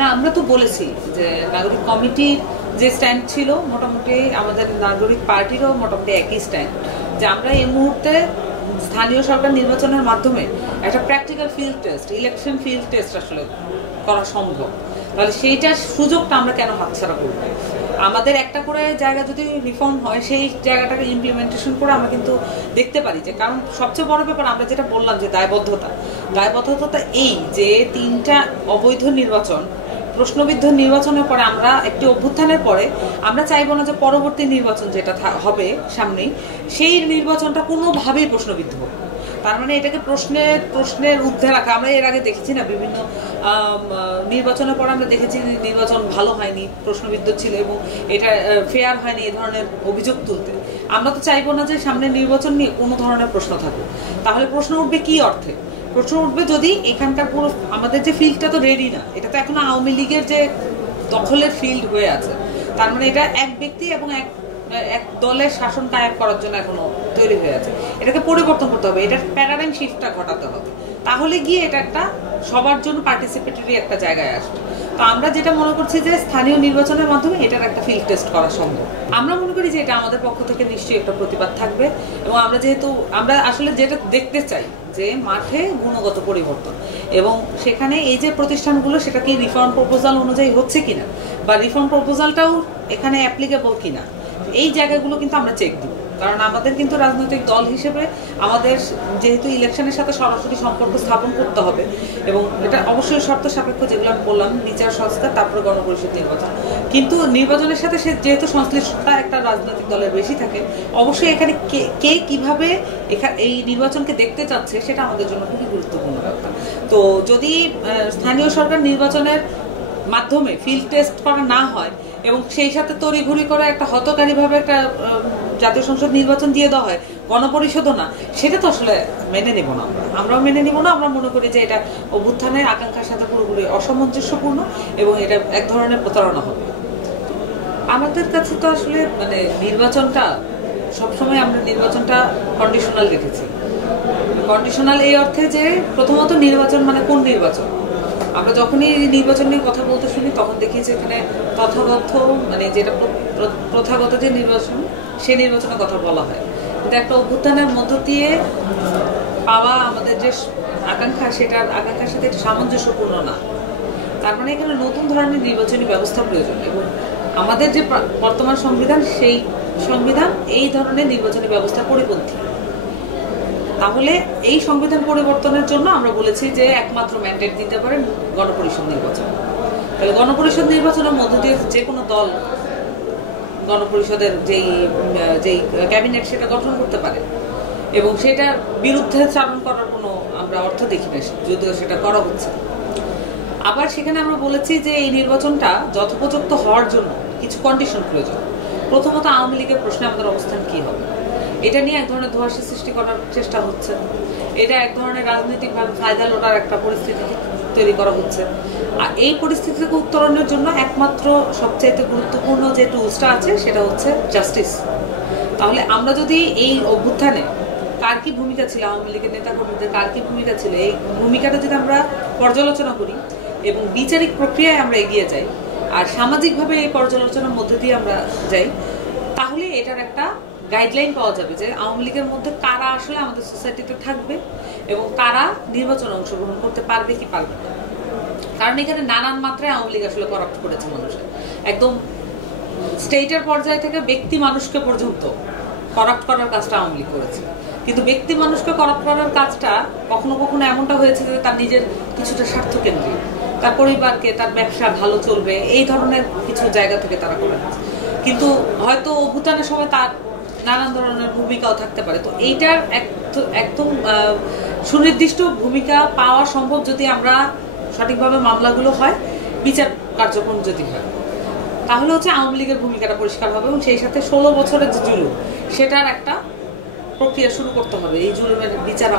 না, আমরা তো বলেছি যে নাগরিক কমিটির যে স্ট্যান্ড ছিল মোটামুটি আমাদের নাগরিক পার্টিরও মোটামুটি একই স্ট্যান্ড, যে আমরা এই মুহূর্তে স্থানীয় সরকার নির্বাচনের মাধ্যমে একটা practical field test, election field test আসলে করা সম্ভব। তাহলে সেইটার সুযোগটা আমরা কেন হাতছাড়া করবো? আমাদের একটা করে জায়গা যদি রিফর্ম হয়, সেই জায়গাটাকে ইমপ্লিমেন্টেশন করে আমরা কিন্তু দেখতে পারি যে, কারণ সবচেয়ে বড় ব্যাপার আমরা যেটা বললাম যে দায়বদ্ধতা এই যে 3টা অবৈধ নির্বাচন, প্রশ্নবিদ্ধ নির্বাচনের পরে আমরা একটি অভ্যুত্থানের পরে আমরা চাইবো না যে পরবর্তী নির্বাচন যেটা হবে সামনেই, সেই নির্বাচনটা কোনোভাবেই প্রশ্নবিদ্ধ হবে। তার মানে এটাকে প্রশ্নের ঊর্ধ্বে রাখা। আমরা এর আগে দেখেছি না, বিভিন্ন নির্বাচনের পর আমরা দেখেছি নির্বাচন ভালো হয়নি, প্রশ্নবিদ্ধ ছিল এবং এটা ফেয়ার হয়নি, এ ধরনের অভিযোগ তুলতে। আমরা তো চাইবো না যে সামনের নির্বাচন নিয়ে কোনো ধরনের প্রশ্ন থাকুক। তাহলে প্রশ্ন উঠবে কি অর্থে? প্রশ্ন উঠবে যদি এখানকার পুরো আমাদের যে ফিল্ডটা তো রেডি না, এটা তো এখন আওয়ামী লীগের যে দখলের ফিল্ড হয়ে আছে। তার মানে এটা এক ব্যক্তি এবং এক দলের শাসন কায়েম করার জন্য এখনো তৈরি হয়ে আছে। এটাকে পরিবর্তন করতে হবে, এটার প্যারাডাইম শিফটটা ঘটাতে হবে। তাহলে গিয়ে এটা একটা সবার জন্য পার্টিসিপেটরি একটা জায়গায় আসবে। তো আমরা যেটা মনে করছি যে স্থানীয় নির্বাচনের মাধ্যমে এটার একটা ফিল্ড টেস্ট করা সম্ভব। আমরা মনে করি যে এটা আমাদের পক্ষ থেকে নিশ্চয়ই একটা প্রতিবাদ থাকবে, এবং আমরা যেহেতু আমরা আসলে যেটা দেখতে চাই যে মাঠে গুণগত পরিবর্তন, এবং সেখানে এই যে প্রতিষ্ঠানগুলো সেটা কি রিফর্ম প্রপোজাল অনুযায়ী হচ্ছে কিনা, বা রিফর্ম প্রপোজালটাও এখানে অ্যাপ্লিকেবল কিনা, এই জায়গাগুলো কিন্তু আমরা চেক দিব। কারণ আমাদের কিন্তু রাজনৈতিক দল হিসেবে আমাদের যেহেতু ইলেকশনের সাথে সরাসরি সম্পর্ক স্থাপন করতে হবে, এবং এটা অবশ্যই শর্ত সাপেক্ষ, যেগুলো আমি বললাম, বিচার সংস্কার, তারপরে গণপরিষদ নির্বাচন। কিন্তু নির্বাচনের সাথে সে যেহেতু সংশ্লিষ্টতা একটা রাজনৈতিক দলের বেশি থাকে, অবশ্যই এখানে কে কিভাবে এই নির্বাচনকে দেখতে চাচ্ছে সেটা আমাদের জন্য খুবই গুরুত্বপূর্ণ ব্যাপার। তো যদি স্থানীয় সরকার নির্বাচনের মাধ্যমে ফিল্ড টেস্ট করা না হয় এবং সেই সাথে তড়িঘড়ি করে একটা হতকারীভাবে একটা জাতীয় সংসদ নির্বাচন দিয়ে দেওয়া হয়, গণপরিষদও না, সেটা তো আসলে মেনে নেব না। আমরাও মেনে নিব না। আমরা মনে করি যে এটা অভ্যুত্থানের আকাঙ্ক্ষার সাথে পুরোপুরি অসামঞ্জস্যপূর্ণ এবং এটা এক ধরনের প্রতারণা হবে। আমাদের কাছে তো আসলে মানে নির্বাচনটা সবসময় আমরা নির্বাচনটা কন্ডিশনাল রেখেছি। কন্ডিশনাল এই অর্থে যে প্রথমত নির্বাচন মানে কোন নির্বাচন? আমরা যখনই নির্বাচন নিয়ে কথা বলতে শুনি তখন দেখি যে এখানে তথাগত মানে যেটা প্রথাগত যে নির্বাচন, সেই নির্বাচনের কথা বলা হয়। কিন্তু একটা অভ্যুত্থানের মধ্য দিয়ে পাওয়া আমাদের যে আকাঙ্ক্ষা, সেটার আকাঙ্ক্ষার সাথে সামঞ্জস্যপূর্ণ না। তার মানে এখানে নতুন ধরনের নির্বাচনী ব্যবস্থা প্রয়োজন, এবং আমাদের যে বর্তমান সংবিধান, সেই সংবিধান এই ধরনের নির্বাচনী ব্যবস্থা পরিপন্থী। তাহলে এই সংবিধান পরিবর্তনের জন্য আমরা বলেছি যে একমাত্র ম্যান্ডেট দিতে পারেন গণপরিষদ নির্বাচন। তাহলে গণপরিষদ নির্বাচনের মধ্য দিয়ে যে কোনো দল গণপরিষদের যেই ক্যাবিনেট সেটা গঠন করতে পারে, এবং সেটার বিরুদ্ধে চালন করার কোনো আমরা অর্থ দেখি না, যদিও সেটা করা হচ্ছে। আবার সেখানে আমরা বলেছি যে এই নির্বাচনটা যথোপযুক্ত হওয়ার জন্য কিছু কন্ডিশন প্রয়োজন। প্রথমত আওয়ামী লীগের প্রশ্নে আমাদের অবস্থান কি হবে, এটা নিয়ে এক ধরনের ধোঁয়াশা সৃষ্টি করার চেষ্টা হচ্ছে। এটা এক ধরনের রাজনৈতিকভাবে ফায়দা লোটার একটা পরিস্থিতি তৈরি করা হচ্ছে। আর এই পরিস্থিতি থেকে উত্তরণের জন্য একমাত্র সবচাইতে গুরুত্বপূর্ণ যে টুলসটা আছে সেটা হচ্ছে জাস্টিস। তাহলে আমরা যদি এই অভ্যুত্থানে কার কি ভূমিকা ছিল, আওয়ামী লীগের নেতা কর্মীদের কার কি ভূমিকা ছিল, এই ভূমিকাটা যদি আমরা পর্যালোচনা করি এবং বিচারিক প্রক্রিয়ায় আমরা এগিয়ে যাই, আর সামাজিকভাবে এই পর্যালোচনার মধ্যে দিয়ে আমরা যাই, তাহলে এটার একটা গাইডলাইন পাওয়া যাবে যে আওয়ামী লীগের মধ্যে কারা আসলে আমাদের সোসাইটিতে থাকবে এবং কারা নির্বাচনে অংশগ্রহণ করতে পারবে কি পারবে না। কারণ এখানে নানান মাত্রায় আওয়ামী লীগ আসলে করাপ্ট করেছে মানুষের, একদম স্টেটের পর্যায় থেকে ব্যক্তি মানুষকে পর্যন্ত করাপ্ট করার কাজটা আওয়ামী লীগ করেছে। কিন্তু ব্যক্তি মানুষকে করাপ্ট করার কাজটা কখনো কখনো এমনটা হয়েছে যে তার নিজের কিছুটা স্বার্থকেন্দ্রিক, তার পরিবারকে, তার ব্যবসা ভালো চলবে, এই ধরনের কিছু জায়গা থেকে তারা করে। কিন্তু হয়তো অভ্যুত্থানের সময় তার নানান ধরনের ভূমিকাও থাকতে পারে। তো এইটার একদম সুনির্দিষ্ট ভূমিকা পাওয়া সম্ভব যদি আমরা সঠিকভাবে মামলাগুলো হয়, বিচার কার্যক্রম যদি হয়, তাহলে হচ্ছে আওয়ামী লীগের ভূমিকাটা পরিষ্কার হবে, এবং সেই সাথে 16 বছরের যে জুলুম সেটার একটা প্রক্রিয়া শুরু করতে হবে। এই জুলুমের বিচার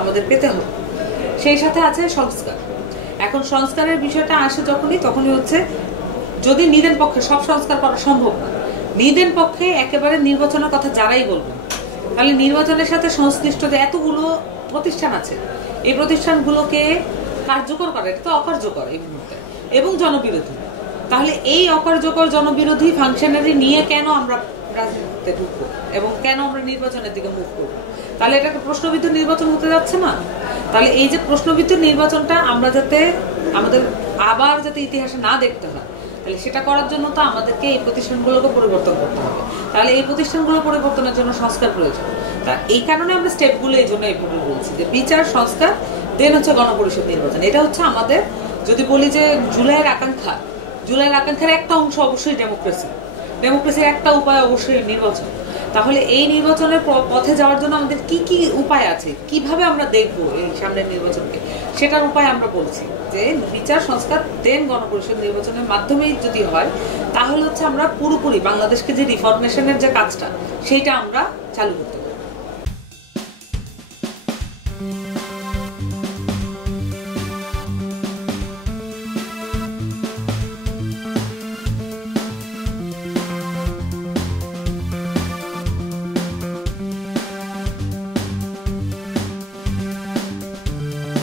আমাদের পেতে হবে। সেই সাথে আছে সংস্কার। এখন সংস্কারের বিষয়টা আসে তখনই হচ্ছে যদি নিদেন পক্ষে সব সংস্কার করা সম্ভব না, নিদেন পক্ষে একেবারে নির্বাচনের কথা যারাই বলবেন, তাহলে নির্বাচনের সাথে সংশ্লিষ্ট যে এতগুলো প্রতিষ্ঠান আছে, এই প্রতিষ্ঠানগুলোকে কার্যকর করা, এটা তো অকার্যকর এই মুহূর্তে। এবং জনবিরোধী। তাহলে এই অকার্যকর জনবিরোধী ফাংশনারি নিয়ে কেন আমরা রাজনীতিতে ঢুকবো এবং কেন আমরা নির্বাচনের দিকে মুভ করবো? তাহলে এটা একটা প্রশ্নবিদ্ধ নির্বাচন হতে যাচ্ছে না? তাহলে এই যে প্রশ্নবিদ্ধ নির্বাচনটা আমরা যাতে আমাদের আবার যাতে ইতিহাসে না দেখতে হয়, তাহলে সেটা করার জন্য তো আমাদেরকে এই প্রতিষ্ঠানগুলোকে পরিবর্তন করতে হবে। তাহলে এই প্রতিষ্ঠানগুলো পরিবর্তনের জন্য সংস্কার প্রয়োজন। তা এই কারণে আমরা স্টেপগুলো এই জন্য এইভাবে বলছি যে বিচার, সংস্কার, দেন হচ্ছে গণপরিষদ নির্বাচন। এটা হচ্ছে আমাদের, যদি বলি যে জুলাইয়ের আকাঙ্ক্ষার একটা অংশ অবশ্যই ডেমোক্রেসির একটা উপায় অবশ্যই নির্বাচন। তাহলে এই নির্বাচনের পথে যাওয়ার জন্য আমাদের কি কি উপায় আছে, কিভাবে আমরা দেখবো এই সামনের নির্বাচনকে, সেটার উপায় আমরা বলছি যে বিচার, সংস্কার, দেন গণপরিষদ নির্বাচনের মাধ্যমেই যদি হয়, তাহলে হচ্ছে আমরা পুরোপুরি বাংলাদেশকে যে রিফরমেশনের যে কাজটা সেইটা আমরা চালু করতে